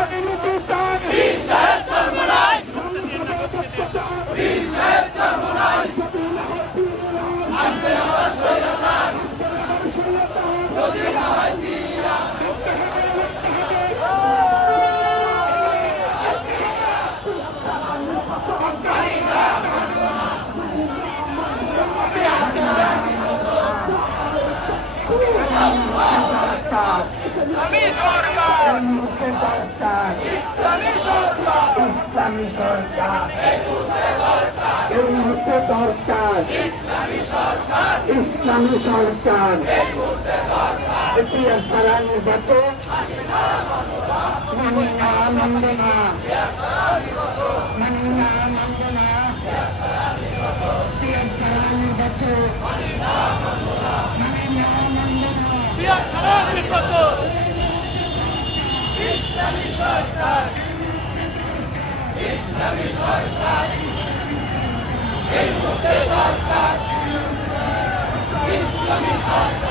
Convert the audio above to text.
রাজনীতি চান ইসলামী সরকার এই মুহূর্তে দরকার ইসলামী সরকার এটি সারা নির্বাচন মানি না মানব না মানি না মানব না সারা নির্বাচন মানি না মানব না ইসলামী সরকার এই মুহূর্তে দরকার ইসলামী সরকার